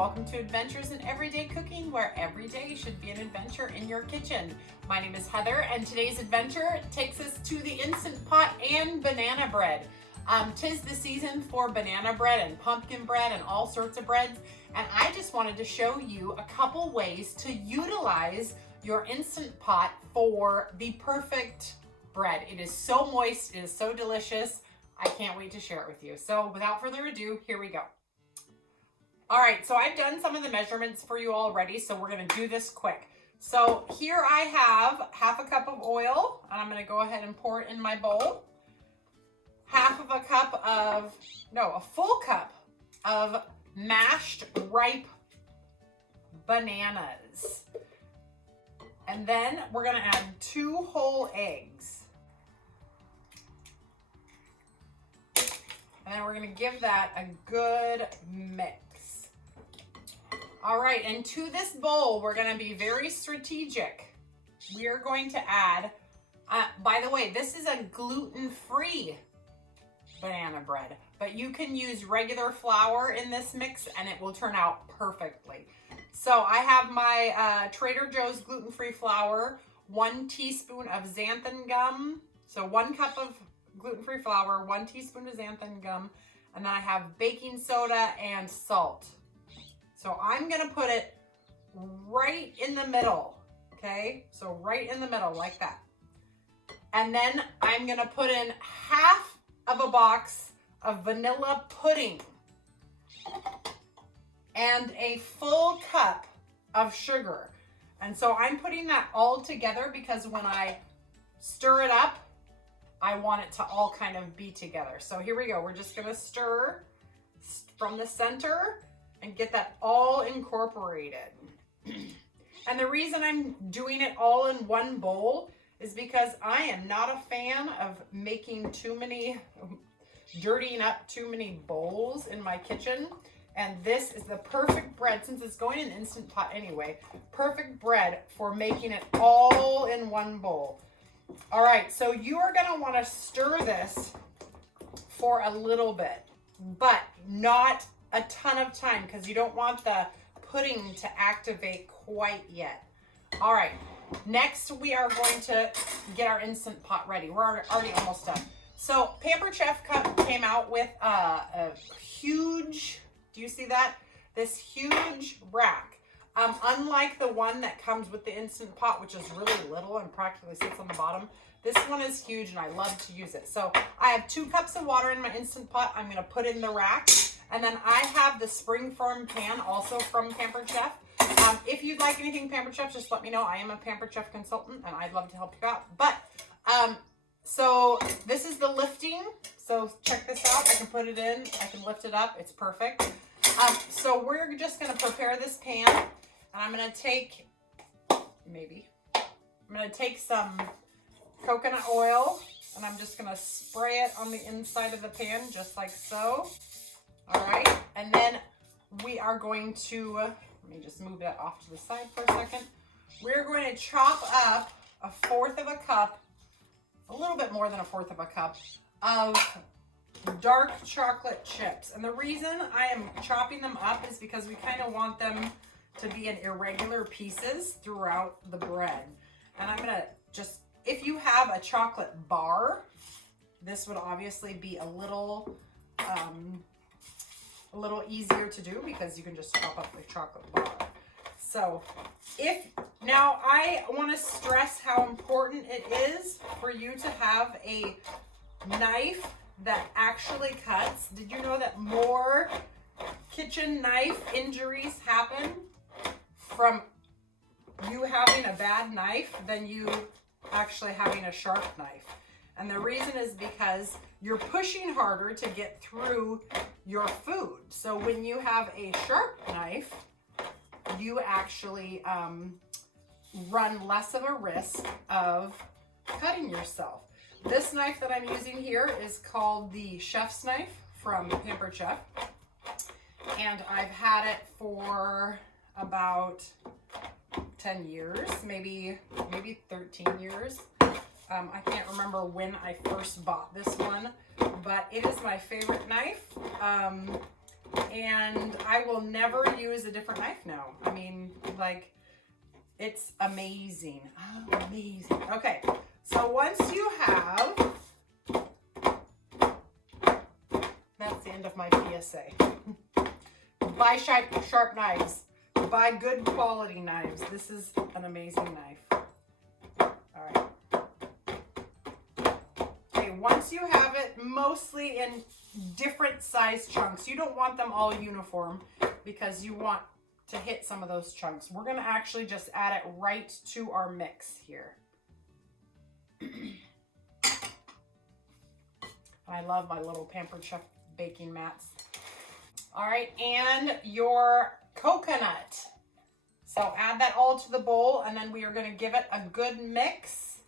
welcome to Adventures in Everyday Cooking, where every day should be an adventure in your kitchen. My name is Heather, and today's adventure takes us to the Instant Pot and banana bread. Tis the season for banana bread and pumpkin bread and all sorts of breads, and I just wanted to show you a couple ways to utilize your Instant Pot for the perfect bread. It is so moist, it is so delicious. I can't wait to share it with you. So without further ado, here we go. All right, so I've done some of the measurements for you already, so we're gonna do this quick. So here I have half a cup of oil, and I'm gonna go ahead and pour it in my bowl. A full cup of mashed ripe bananas. And then we're gonna add 2 whole eggs. And then we're gonna give that a good mix. All right, and to this bowl, we're gonna be very strategic. We are going to add, by the way, this is a gluten-free banana bread, but you can use regular flour in this mix and it will turn out perfectly. So I have my Trader Joe's gluten-free flour, 1 teaspoon of xanthan gum, so 1 cup of gluten-free flour, 1 teaspoon of xanthan gum, and then I have baking soda and salt. So I'm gonna put it right in the middle, okay? So right in the middle, like that. And then I'm gonna put in half of a box of vanilla pudding and a full cup of sugar. And so I'm putting that all together because when I stir it up, I want it to all kind of be together. So here we go. We're just gonna stir from the center and get that all incorporated. And the reason I'm doing it all in one bowl is because I am not a fan of making dirtying up too many bowls in my kitchen. And this is the perfect bread, since it's going in the Instant Pot anyway, perfect bread for making it all in one bowl. All right, so you are gonna wanna stir this for a little bit, but not a ton of time because you don't want the pudding to activate quite yet. All right, next we are going to get our Instant Pot ready. We're already almost done. So Pampered Chef came out with a huge, do you see that? This huge rack. Unlike the one that comes with the Instant Pot, which is really little and practically sits on the bottom, this one is huge and I love to use it. So I have 2 cups of water in my Instant Pot. I'm gonna put in the rack. And then I have the Springform Pan, also from Pampered Chef. If you'd like anything Pampered Chef, just let me know. I am a Pampered Chef consultant and I'd love to help you out. But, so this is the lifting. So check this out. I can put it in, I can lift it up. It's perfect. So we're just gonna prepare this pan. And I'm gonna take, some coconut oil and I'm just gonna spray it on the inside of the pan, just like so. All right, and then we are going to, let me just move that off to the side for a second. We're going to chop up 1/4 of a cup, a little bit more than 1/4 of a cup of dark chocolate chips. And the reason I am chopping them up is because we kind of want them to be in irregular pieces throughout the bread. And I'm gonna just, if you have a chocolate bar, this would obviously be a little easier to do because you can just chop up the chocolate bar. So now I want to stress how important it is for you to have a knife that actually cuts. Did you know that more kitchen knife injuries happen from you having a bad knife than you actually having a sharp knife? And the reason is because you're pushing harder to get through your food. So when you have a sharp knife, you actually run less of a risk of cutting yourself. This knife that I'm using here is called the Chef's Knife from Pampered Chef. And I've had it for about 10 years, maybe 13 years. I can't remember when I first bought this one, but it is my favorite knife. and I will never use a different knife now. I mean, like, it's amazing. Amazing. Okay, so once you have, that's the end of my PSA. Buy sharp knives. Buy good quality knives. This is an amazing knife. All right. Okay, once you have it mostly in different size chunks, you don't want them all uniform because you want to hit some of those chunks. We're gonna actually just add it right to our mix here. I love my little Pampered Chef baking mats. All right, and your coconut. So add that all to the bowl, and then we are gonna give it a good mix,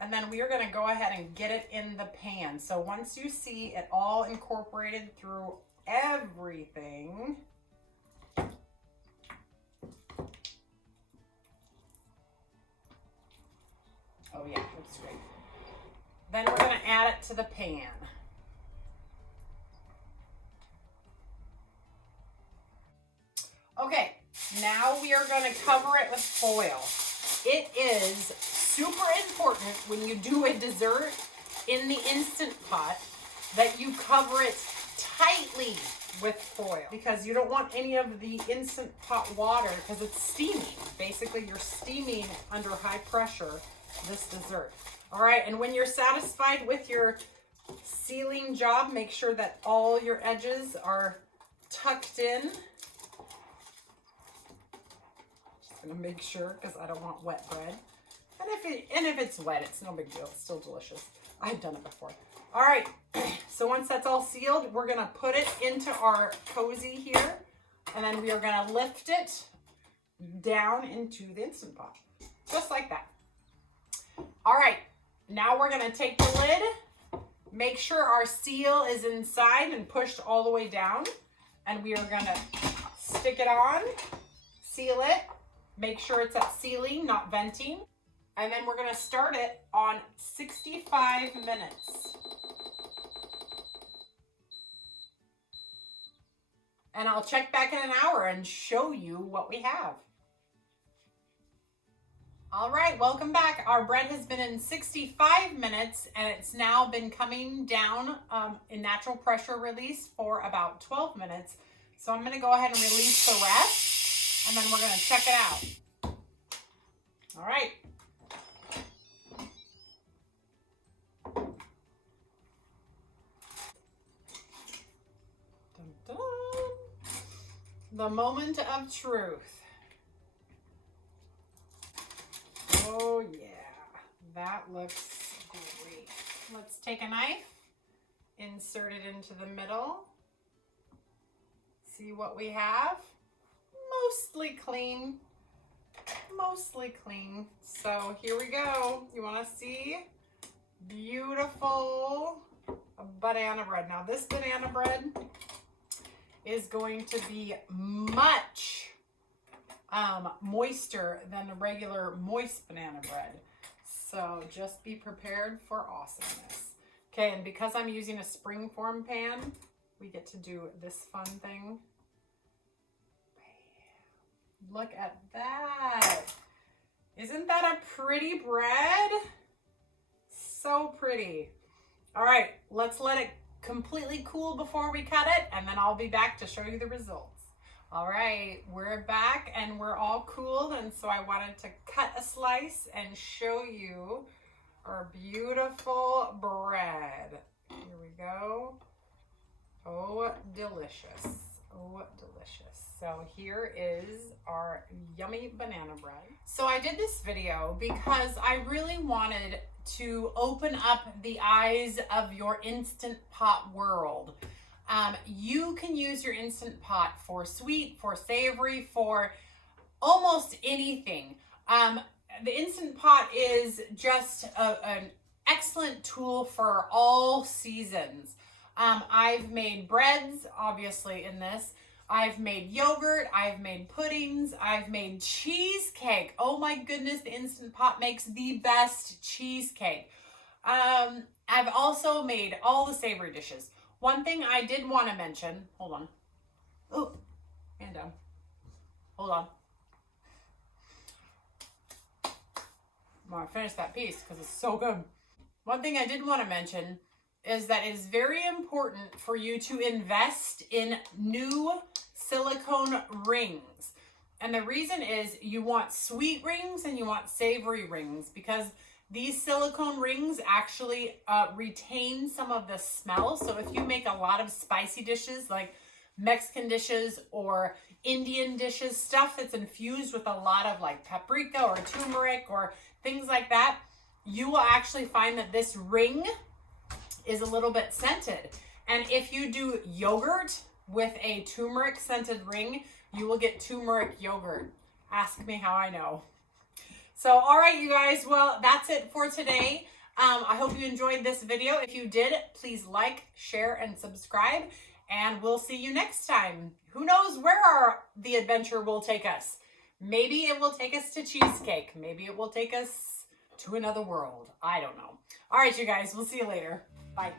and then we are gonna go ahead and get it in the pan. So once you see it all incorporated through everything, oh yeah, looks great. Then we're gonna add it to the pan. Okay, now we are gonna cover it with foil. It is super important when you do a dessert in the Instant Pot that you cover it tightly with foil, because you don't want any of the Instant Pot water, because it's steaming. Basically, you're steaming under high pressure this dessert. All right, and when you're satisfied with your sealing job, make sure that all your edges are tucked in. Just gonna make sure, because I don't want wet bread. And if it's wet, it's no big deal. It's still delicious. I've done it before. All right, so once that's all sealed, we're gonna put it into our cozy here, and then we are gonna lift it down into the Instant Pot, just like that. All right, now we're gonna take the lid, make sure our seal is inside and pushed all the way down, and we are gonna stick it on, seal it, make sure it's at sealing, not venting, and then we're gonna start it on 65 minutes. And I'll check back in an hour and show you what we have. All right, welcome back. Our bread has been in 65 minutes, and it's now been coming down in natural pressure release for about 12 minutes. So I'm gonna go ahead and release the rest, and then we're gonna check it out. All right. Dun, dun. The moment of truth. Oh yeah, that looks great. Let's take a knife, insert it into the middle, see what we have. Mostly clean, mostly clean. So here we go. You wanna see? Beautiful banana bread. Now this banana bread is going to be much moister than a regular moist banana bread. So just be prepared for awesomeness. Okay, and because I'm using a springform pan, we get to do this fun thing. Bam. Look at that. Isn't that a pretty bread? So pretty. All right, let's let it completely cool before we cut it, and then I'll be back to show you the results. All right, we're back and we're all cooled, and so I wanted to cut a slice and show you our beautiful bread. Here we go. Oh, delicious. Oh, delicious. So here is our yummy banana bread. So I did this video because I really wanted to open up the eyes of your Instant Pot world. You can use your Instant Pot for sweet, for savory, for almost anything. The Instant Pot is just an excellent tool for all seasons. I've made breads, obviously, in this. I've made yogurt, I've made puddings, I've made cheesecake. Oh my goodness, the Instant Pot makes the best cheesecake. I've also made all the savory dishes. One thing I did want to mention, hold on. Oh, and down. Hold on. I want to finish that piece because it's so good. One thing I did want to mention is that it is very important for you to invest in new silicone rings. And the reason is you want sweet rings and you want savory rings, because these silicone rings actually retain some of the smell. So if you make a lot of spicy dishes like Mexican dishes or Indian dishes, stuff that's infused with a lot of like paprika or turmeric or things like that, you will actually find that this ring is a little bit scented. And if you do yogurt with a turmeric scented ring, you will get turmeric yogurt. Ask me how I know. So, all right, you guys, well, that's it for today. I hope you enjoyed this video. If you did, please like, share, and subscribe, and we'll see you next time. Who knows where the adventure will take us? Maybe it will take us to cheesecake. Maybe it will take us to another world. I don't know. All right, you guys, we'll see you later. Bye.